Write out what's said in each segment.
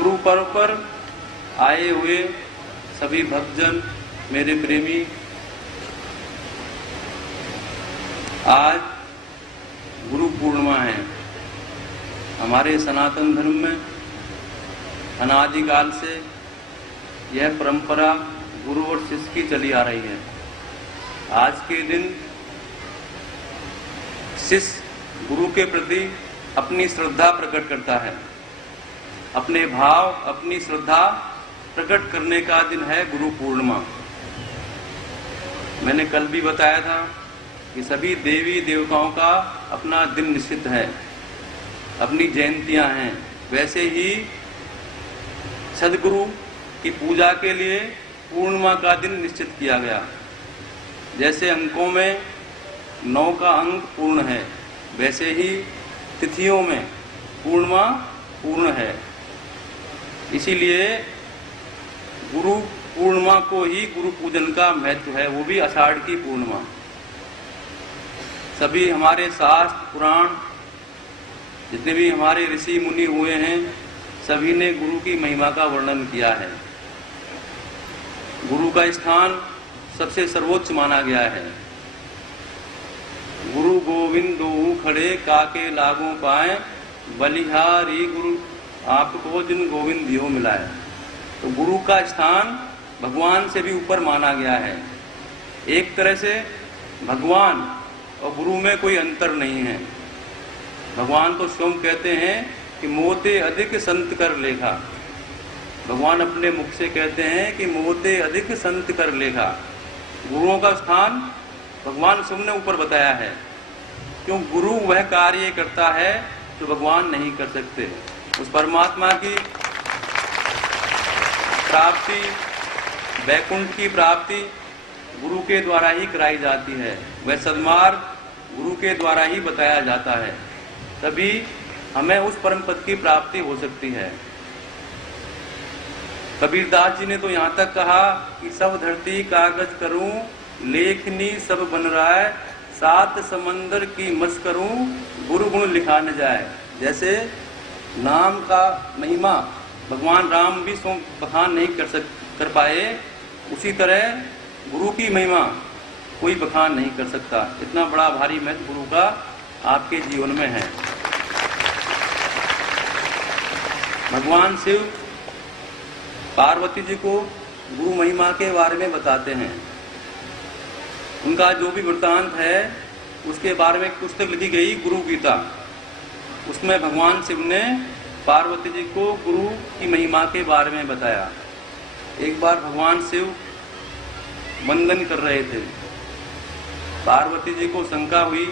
गुरु पर्व पर आए हुए सभी भक्तजन, मेरे प्रेमी, आज गुरु पूर्णिमा है। हमारे सनातन धर्म में अनादिकाल से यह परंपरा गुरु और शिष्य की चली आ रही है। आज के दिन शिष्य गुरु के प्रति अपनी श्रद्धा प्रकट करता है। अपने भाव, अपनी श्रद्धा प्रकट करने का दिन है गुरु पूर्णिमा। मैंने कल भी बताया था कि सभी देवी देवताओं का अपना दिन निश्चित है, अपनी जयंतियां हैं। वैसे ही सद्गुरु की पूजा के लिए पूर्णिमा का दिन निश्चित किया गया। जैसे अंकों में 9 का अंक पूर्ण है, वैसे ही तिथियों में पूर्णिमा पूर्ण है। इसीलिए गुरु पूर्णिमा को ही गुरु पूजन का महत्व है, वो भी आषाढ़ की पूर्णिमा। सभी हमारे शास्त्र पुराण, जितने भी हमारे ऋषि मुनि हुए हैं, सभी ने गुरु की महिमा का वर्णन किया है। गुरु का स्थान सबसे सर्वोच्च माना गया है। गुरु गोविंद दोहु खड़े, काके लागू पाए, बलिहारी गुरु आपको जिन गोविंद दियो मिलाए। तो गुरु का स्थान भगवान से भी ऊपर माना गया है। एक तरह से भगवान और गुरु में कोई अंतर नहीं है। भगवान तो स्वयं कहते हैं कि मोते अधिक संत कर लेखा। भगवान अपने मुख से कहते हैं कि मोते अधिक संत कर लेखा। गुरुओं का स्थान भगवान स्वयं ने ऊपर बताया है, क्यों गुरु वह कार्य करता है जो भगवान नहीं कर सकते। उस परमात्मा की प्राप्ति, वैकुंठ की प्राप्ति गुरु के द्वारा ही कराई जाती है। वह सद्मार्ग गुरु के द्वारा ही बताया जाता है, तभी हमें उस परम पद की प्राप्ति हो सकती है। कबीरदास जी ने तो यहाँ तक कहा कि सब धरती कागज करूं, लेखनी सब बन रहा है, 7 समंदर की मस करूं, गुरु गुण लिखा न जाए। जैसे नाम का महिमा भगवान राम भी बखान नहीं कर पाए, उसी तरह गुरु की महिमा कोई बखान नहीं कर सकता। इतना बड़ा भारी महत्व गुरु का आपके जीवन में है। भगवान शिव पार्वती जी को गुरु महिमा के बारे में बताते हैं। उनका जो भी वृत्तांत है उसके बारे में एक पुस्तक लिखी गई, गुरु गीता। उसमें भगवान शिव ने पार्वती जी को गुरु की महिमा के बारे में बताया। एक बार भगवान शिव वंदन कर रहे थे। पार्वती जी को शंका हुई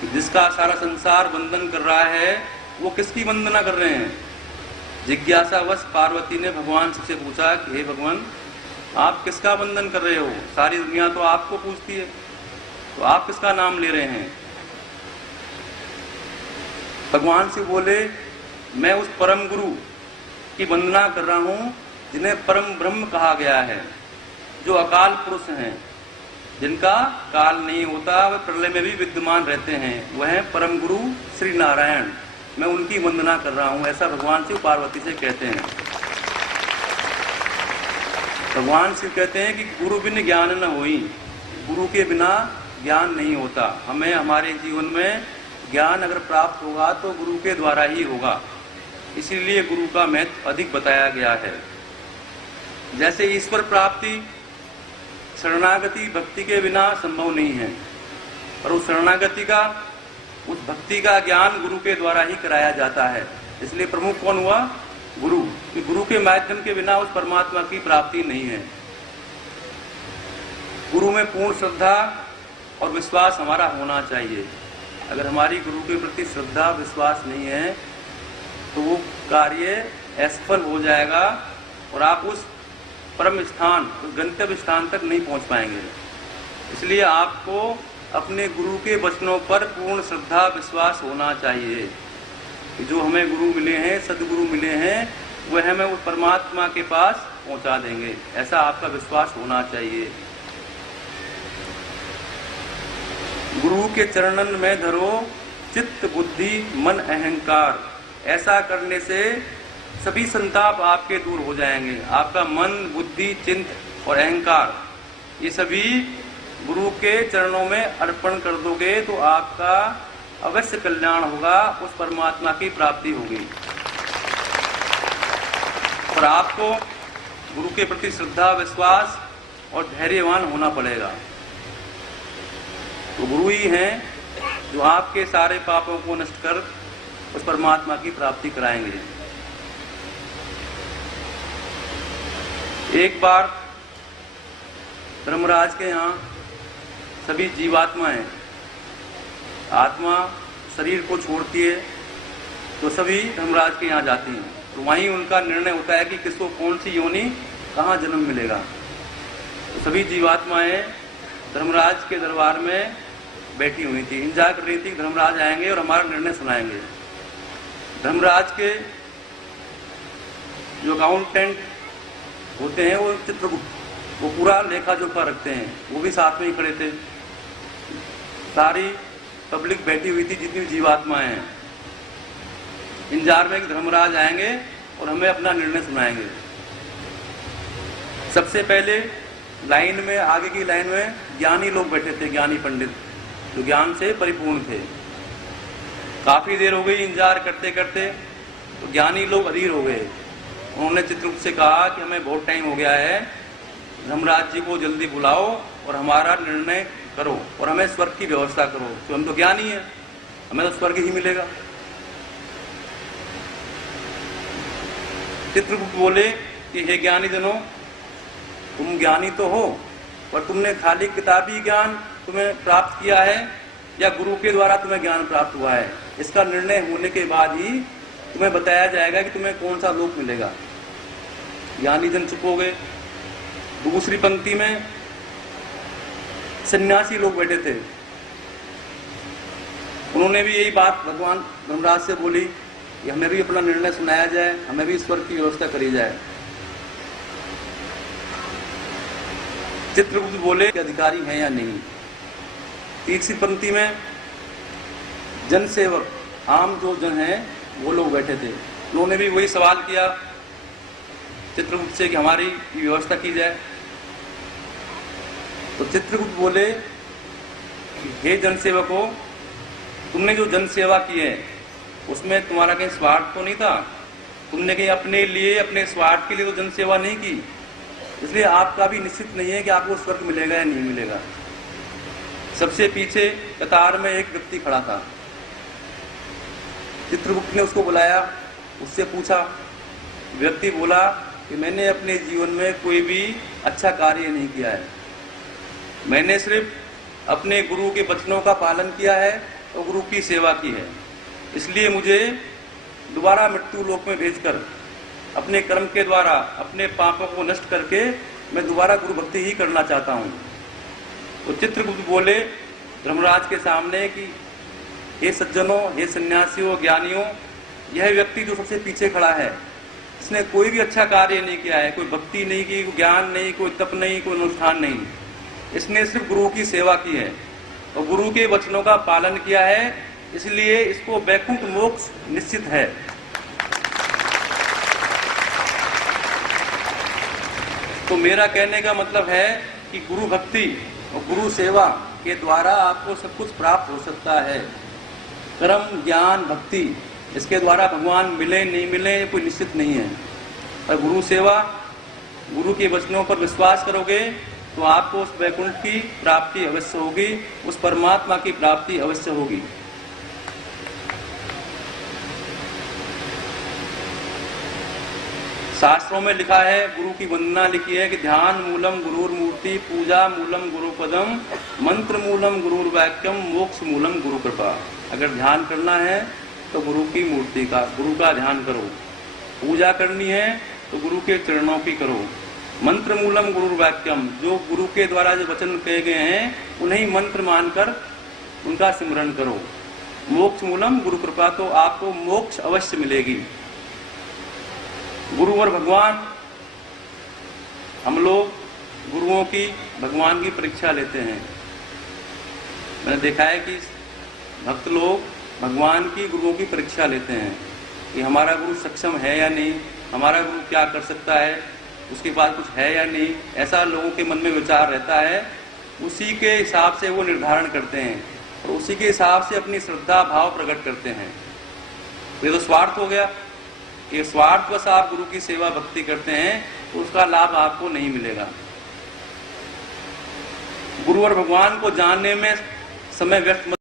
कि जिसका सारा संसार वंदन कर रहा है वो किसकी वंदना कर रहे हैं। जिज्ञासावश पार्वती ने भगवान शिव से पूछा कि हे भगवान, आप किसका वंदन कर रहे हो? सारी दुनिया तो आपको पूछती है, तो आप किसका नाम ले रहे हैं? भगवान शिव बोले, मैं उस परम गुरु की वंदना कर रहा हूं जिन्हें परम ब्रह्म कहा गया है, जो अकाल पुरुष हैं, जिनका काल नहीं होता, वे प्रलय में भी विद्यमान रहते हैं। वह है परम गुरु श्री नारायण। मैं उनकी वंदना कर रहा हूं। ऐसा भगवान शिव पार्वती से कहते हैं। भगवान शिव कहते हैं कि गुरु बिन ज्ञान न होई। गुरु के बिना ज्ञान नहीं होता। हमें हमारे जीवन में ज्ञान अगर प्राप्त होगा तो गुरु के द्वारा ही होगा। इसीलिए गुरु का महत्व अधिक बताया गया है। जैसे ईश्वर प्राप्ति शरणागति भक्ति के बिना संभव नहीं है, पर उस शरणागति का, उस भक्ति का ज्ञान गुरु के द्वारा ही कराया जाता है। इसलिए प्रमुख कौन हुआ? गुरु। कि गुरु के माध्यम के बिना उस परमात्मा की प्राप्ति नहीं है। गुरु में पूर्ण श्रद्धा और विश्वास हमारा होना चाहिए। अगर हमारी गुरु के प्रति श्रद्धा विश्वास नहीं है तो वो कार्य असफल हो जाएगा और आप उस परम स्थान, उस गंतव्य स्थान तक नहीं पहुंच पाएंगे। इसलिए आपको अपने गुरु के वचनों पर पूर्ण श्रद्धा विश्वास होना चाहिए कि जो हमें गुरु मिले हैं, सदगुरु मिले हैं, वह हमें उस परमात्मा के पास पहुंचा देंगे। ऐसा आपका विश्वास होना चाहिए। गुरु के चरणन में धरो चित्त बुद्धि मन अहंकार। ऐसा करने से सभी संताप आपके दूर हो जाएंगे। आपका मन, बुद्धि, चिंत और अहंकार ये सभी गुरु के चरणों में अर्पण कर दोगे तो आपका अवश्य कल्याण होगा, उस परमात्मा की प्राप्ति होगी। और आपको गुरु के प्रति श्रद्धा, विश्वास और धैर्यवान होना पड़ेगा। तो गुरु ही हैं जो आपके सारे पापों को नष्ट कर उस परमात्मा की प्राप्ति कराएंगे। एक बार धर्मराज के यहाँ सभी जीवात्माएं, आत्मा शरीर को छोड़ती है तो सभी धर्मराज के यहाँ जाती हैं। तो वहीं उनका निर्णय होता है कि किसको कौन सी योनि कहाँ जन्म मिलेगा। तो सभी जीवात्माएं धर्मराज के दरबार में बैठी हुई थी, इंतजार कर रही थी कि धर्मराज आएंगे और हमारा निर्णय सुनाएंगे। धर्मराज के जो अकाउंटेंट होते हैं वो चित्रगुप्त, वो पूरा लेखा जोखा रखते हैं, वो भी साथ में ही खड़े थे। सारी पब्लिक बैठी हुई थी, जितनी जीवात्माएं हैं, इंतजार में कि धर्मराज आएंगे और हमें अपना निर्णय सुनाएंगे। सबसे पहले लाइन में, आगे की लाइन में ज्ञानी लोग बैठे थे, ज्ञानी पंडित जो ज्ञान से परिपूर्ण थे। काफी देर हो गई इंतजार करते करते, तो ज्ञानी लोग अधीर हो गए। उन्होंने चित्रगुप्त से कहा कि हमें बहुत टाइम हो गया है, धर्मराज जी को जल्दी बुलाओ और हमारा निर्णय करो और हमें स्वर्ग की व्यवस्था करो, तो हम तो ज्ञानी हैं, हमें तो स्वर्ग ही मिलेगा। चित्रगुप्त बोले कि हे ज्ञानी जनों, तुम ज्ञानी तो हो पर तुमने खाली किताबी ज्ञान तुम्हें प्राप्त किया है या गुरु के द्वारा तुम्हें ज्ञान प्राप्त हुआ है? इसका निर्णय होने के बाद ही तुम्हें बताया जाएगा कि तुम्हें कौन सा लोक मिलेगा। ज्ञानी जन चुप हो गए। दूसरी पंक्ति में सन्यासी लोग बैठे थे, उन्होंने भी यही बात भगवान धर्मराज से बोली कि हमें भी अपना निर्णय सुनाया जाए, हमें भी ईश्वर की व्यवस्था करी जाए। चित्रगुप्त बोले कि अधिकारी हैं या नहीं। तीसरी पंक्ति में जनसेवक, आम जो जन हैं वो लोग बैठे थे, उन्होंने भी वही सवाल किया चित्रगुप्त से कि हमारी व्यवस्था की जाए। तो चित्रगुप्त बोले कि हे जनसेवकों, तुमने जो जनसेवा की है उसमें तुम्हारा कहीं स्वार्थ तो नहीं था? तुमने कहीं अपने लिए, अपने स्वार्थ के लिए तो जनसेवा नहीं की, इसलिए आपका भी निश्चित नहीं है कि आपको स्वर्ग मिलेगा या नहीं मिलेगा। सबसे पीछे कतार में एक व्यक्ति खड़ा था। चित्रगुप्त ने उसको बुलाया, उससे पूछा। व्यक्ति बोला कि मैंने अपने जीवन में कोई भी अच्छा कार्य नहीं किया है, मैंने सिर्फ अपने गुरु के वचनों का पालन किया है और गुरु की सेवा की है, इसलिए मुझे दोबारा मृत्यु लोक में भेजकर अपने कर्म के द्वारा अपने पापों को नष्ट करके मैं दोबारा गुरु भक्ति ही करना चाहता हूँ। तो चित्रगुप्त बोले धर्मराज के सामने कि हे सज्जनों, हे सन्यासियों, ज्ञानियों, यह व्यक्ति जो सबसे पीछे खड़ा है, इसने कोई भी अच्छा कार्य नहीं किया है, कोई भक्ति नहीं की, कोई ज्ञान नहीं, कोई तप नहीं, कोई अनुष्ठान नहीं, इसने सिर्फ गुरु की सेवा की है और गुरु के वचनों का पालन किया है, इसलिए इसको वैकुंठ मोक्ष निश्चित है। तो मेरा कहने का मतलब है कि गुरु भक्ति और गुरु सेवा के द्वारा आपको सब कुछ प्राप्त हो सकता है। कर्म, ज्ञान, भक्ति, इसके द्वारा भगवान मिले नहीं मिले कोई निश्चित नहीं है। और गुरु सेवा, गुरु के वचनों पर विश्वास करोगे तो आपको उस वैकुंठ की प्राप्ति अवश्य होगी, उस परमात्मा की प्राप्ति अवश्य होगी। शास्त्रों में लिखा है, गुरु की वंदना लिखी है कि ध्यान मूलम गुरुर मूर्ति, पूजा मूलम गुरु पदम, मंत्र मूलम गुरुर वाक्यम, मोक्ष मूलम गुरु कृपा। अगर ध्यान करना है तो गुरु की मूर्ति का, गुरु का ध्यान करो। पूजा करनी है तो गुरु के चरणों की करो। मंत्र मूलम गुरुर वाक्यम, जो गुरु के द्वारा जो वचन कहे गए हैं उन्हें मंत्र मानकर उनका सिमरन करो। मोक्ष मूलम गुरु कृपा, तो आपको मोक्ष अवश्य मिलेगी। गुरु और भगवान, हम लोग गुरुओं की, भगवान की परीक्षा लेते हैं। मैंने देखा है कि भक्त लोग भगवान की, गुरुओं की परीक्षा लेते हैं। कि हमारा गुरु सक्षम है या नहीं, हमारा गुरु क्या कर सकता है, उसके बाद कुछ है या नहीं, ऐसा लोगों के मन में विचार रहता है। उसी के हिसाब से वो निर्धारण करते हैं और उसी के हिसाब से अपनी श्रद्धा भाव प्रकट करते हैं। ये तो स्वार्थ हो गया। ये स्वार्थ बस आप गुरु की सेवा भक्ति करते हैं तो उसका लाभ आपको नहीं मिलेगा। गुरु और भगवान को जानने में समय व्यर्थ